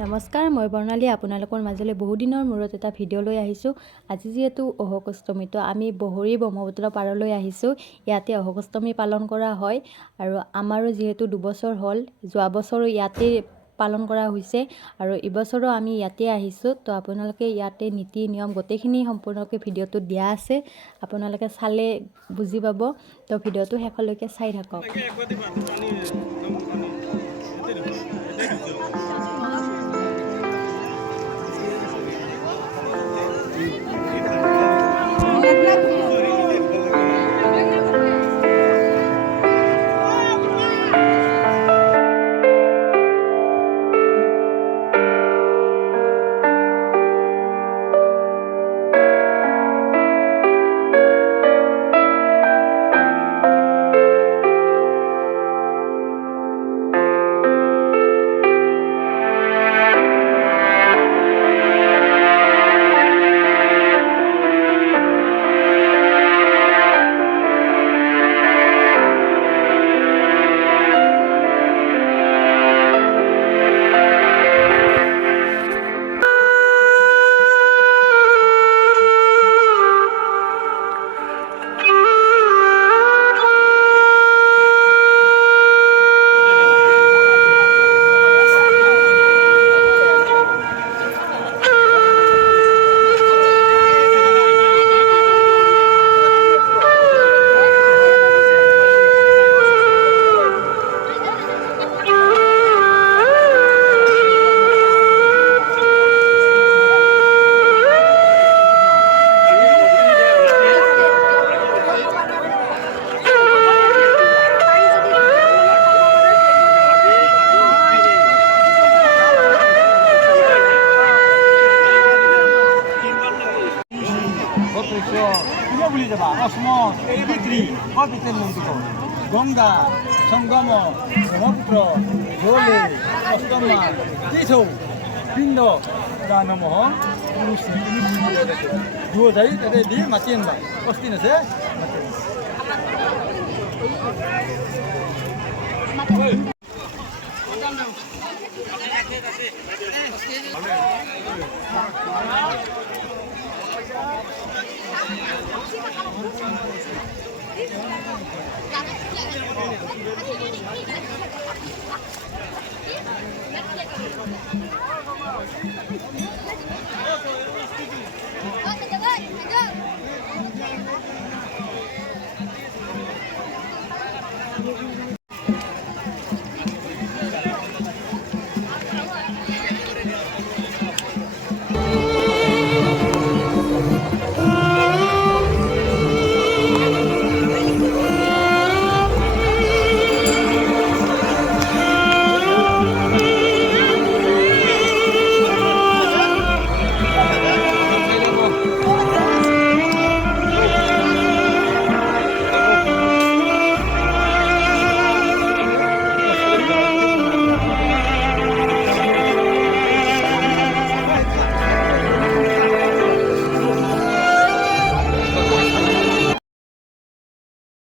নমস্কাৰ, মই বৰ্ণালী আপোনালোকৰ মাজলৈ বহুদিনৰ মূৰত এটা ভিডিঅ' লৈ আহিছোঁ। আজি যিহেতু অশোক অষ্টমী, তো আমি বহৰী ব্ৰহ্মপুত্ৰ পাৰলৈ আহিছোঁ। ইয়াতে অশোক অষ্টমী পালন কৰা হয় আৰু আমাৰো যিহেতু 2 বছৰ হ'ল, যোৱা বছৰো ইয়াতে পালন কৰা হৈছে আৰু এইবছৰো আমি ইয়াতে আহিছোঁ। তো আপোনালোকে ইয়াতে নীতি নিয়ম গোটেইখিনি সম্পূৰ্ণকৈ ভিডিঅ'টোত দিয়া আছে, আপোনালোকে চালে বুজি পাব। তো ভিডিঅ'টো শেষলৈকে চাই থাকক। Osmos, Fitri, Hobitin Nuntuko, Gongga, Sangamo, Brahmaputro, Jole, Ostoma, Tito, Pindo, Danamoho, dua dari tadi di Matiin Bang, pasti nasi.